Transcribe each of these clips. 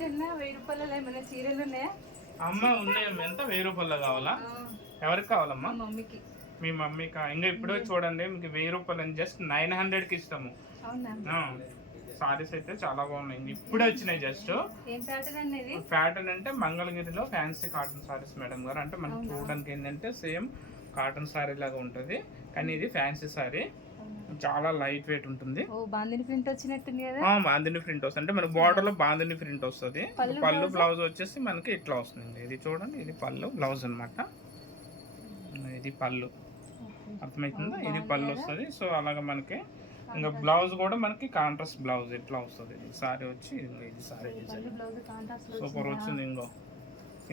చిన్న 1000 రూపాయలలో ఏమైనా చీరలు ఉన్నాయా? అమ్మ ఉన్నాయి. ఎంత 1000 రూపాయలు కావాలా? ఎవరికి కావాలమ్మా? మమ్మీకి. మీ మమ్మీకా? ఇంకా ఇప్పుడే చూడండి, మీకు 1000 రూపాయలు జస్ట్ 900కి ఇస్తాము. సారీస్ అయితే చాలా బాగున్నాయి, ఇప్పుడే వచ్చినాయి. జస్ట్ ప్యాటర్న్ అంటే మంగళగిరిలో ఫ్యాన్సీ కాటన్ సారీస్ మేడం గారు. అంటే మనకు చూడడానికి ఏంటంటే సేమ్ కాటన్ సారీ లాగా ఉంటుంది, కానీ ఇది ఫ్యాన్సీ సారీ. చాలా లైట్ వెయిట్ ఉంటుంది. బాందిని ప్రింట్ వచ్చినట్టుంది కదా. బాందిని ప్రింట్ వస్తుంది, అంటే మన బార్డర్ లో బాందిని ప్రింట్ వస్తుంది. పళ్ళు బ్లౌజ్ వచ్చేసి మనకి ఇట్లా వస్తుంది. ఇది చూడండి, ఇది పళ్ళు బ్లౌజ్ అనమాట. ఇది పళ్ళు, అర్థమవుతుందా? ఇది పళ్ళు వస్తుంది. సో అలాగా మనకి ఇంకా బ్లౌజ్ కూడా మనకి కాంట్రాస్ట్ బ్లౌజ్ ఇట్లా వస్తుంది. సారీ వచ్చి ఇది సారీ సూపర్ వచ్చింది.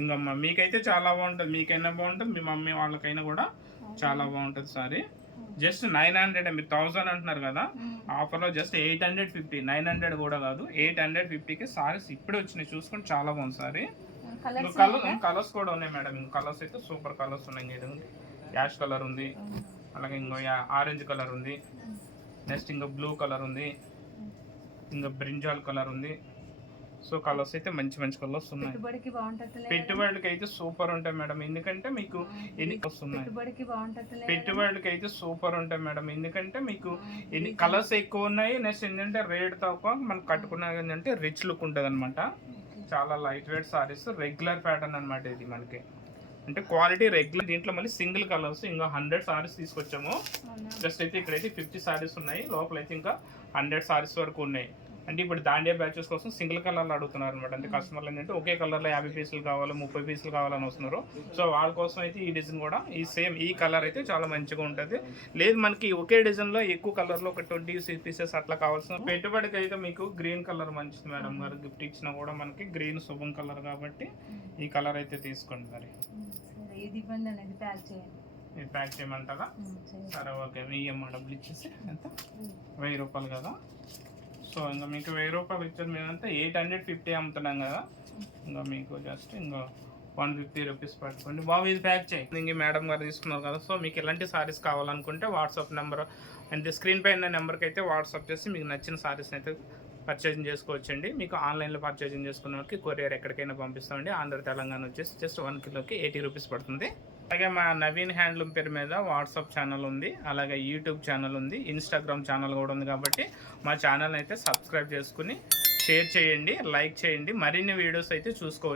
ఇంకా మీకైతే చాలా బాగుంటుంది, మీకైనా బాగుంటుంది, మీ మమ్మీ వాళ్ళకైనా కూడా చాలా బాగుంటుంది సారీ. జస్ట్ 900, మీరు 1000 అంటున్నారు కదా, ఆఫర్లో జస్ట్ 850, 900 కూడా కాదు, 850కి సారీస్ ఇప్పుడే వచ్చినాయి. చూసుకొని చాలా బాగుంది సారీ. కలర్స్ కూడా ఉన్నాయి మేడం. ఇంకా కలర్స్ అయితే సూపర్ కలర్స్ ఉన్నాయి. ఇది యాష్ కలర్ ఉంది, అలాగే ఇంకో ఆరెంజ్ కలర్ ఉంది, నెక్స్ట్ ఇంకా బ్లూ కలర్ ఉంది, ఇంకా బ్రింజాల్ కలర్ ఉంది. సో కలర్స్ అయితే మంచి మంచి కలర్స్ ఉన్నాయి. పెట్టుబడికి అయితే సూపర్ ఉంటాయి మేడం, ఎందుకంటే మీకు ఎన్ని వస్తున్నాయి. పెట్టుబడికి అయితే సూపర్ ఉంటాయి మేడం, ఎందుకంటే మీకు ఎన్ని కలర్స్ ఎక్కువ ఉన్నాయి. నెక్స్ట్ ఏంటంటే రేట్ తక్కువ, మనకు కట్టుకున్న ఏంటంటే రిచ్ లుక్ ఉంటుంది అనమాట. చాలా light weight saris, regular pattern అనమాట ఇది మనకి. అంటే క్వాలిటీ రెగ్యులర్. దీంట్లో మళ్ళీ సింగిల్ కలర్స్ ఇంకా 100 సారీస్ తీసుకొచ్చాము. జస్ట్ అయితే ఇక్కడైతే 50 సారీస్ ఉన్నాయి, లోపల అయితే ఇంకా 100 సారీస్ వరకు ఉన్నాయి. అంటే ఇప్పుడు దాండియా బ్యాచెస్ కోసం సింగిల్ కలర్లో అడుగుతున్నారు అనమాట. అంటే కస్టమర్లు ఏంటంటే ఒకే కలర్లో 50 పీసులు కావాలి, 30 పీసులు కావాలని వస్తున్నారు. సో వాళ్ళ కోసం అయితే ఈ డిజైన్ కూడా ఈ సేమ్ ఈ కలర్ అయితే చాలా మంచిగా ఉంటుంది. లేదు మనకి ఒకే డిజైన్లో ఎక్కువ కలర్లో ఒక 20 పీసెస్ అట్లా కావాల్సిన పెట్టుబడికి అయితే మీకు గ్రీన్ కలర్ మంచిది మేడం గారు. గిఫ్ట్ ఇచ్చినా కూడా మనకి గ్రీన్ శుభం కలర్ కాబట్టి ఈ కలర్ అయితే తీసుకోండి. మరి ఇది ప్యాక్ చేయమంటారా? సరే ఓకే, వెయ్యమ్మ డబ్బులు ఇచ్చేసి ఎంత 1000 రూపాయలు కదా. సో ఇంకా మీకు 1000 రూపాయలు ఇచ్చేది మేమంతా 850 అమ్ముతున్నాం కదా. ఇంకా మీకు జస్ట్ ఇంకా 150 రూపీస్ పట్టుకోండి బాబు. ఇది ప్యాక్ చేయండి. ఇంక మేడం గారు తీసుకున్నారు కదా. సో మీకు ఎలాంటి సారీస్ కావాలనుకుంటే వాట్సాప్ నెంబర్ అంటే స్క్రీన్ పైన నెంబర్కి అయితే వాట్సాప్ చేసి మీకు నచ్చిన సారీస్ని అయితే పర్చేజింగ్ చేసుకోవచ్చండి. మీకు ఆన్లైన్లో పర్చేజింగ్ చేసుకున్న వాళ్ళకి కొరియర్ ఎక్కడికైనా పంపిస్తామండి. ఆంధ్ర తెలంగాణ వచ్చేసి జస్ట్ 1 కిలోకి 80 రూపీస్ పడుతుంది. అలాగే మా నవీన్ హ్యాండ్లూమ్ పేరు మీద వాట్సాప్ ఛానల్ ఉంది, అలాగే యూట్యూబ్ ఛానల్ ఉంది, ఇన్స్టాగ్రామ్ ఛానల్ కూడా ఉంది. కాబట్టి మా ఛానల్ అయితే సబ్స్క్రైబ్ చేసుకుని షేర్ చేయండి, లైక్ చేయండి. మరిన్ని వీడియోస్ అయితే చూసుకోవచ్చు.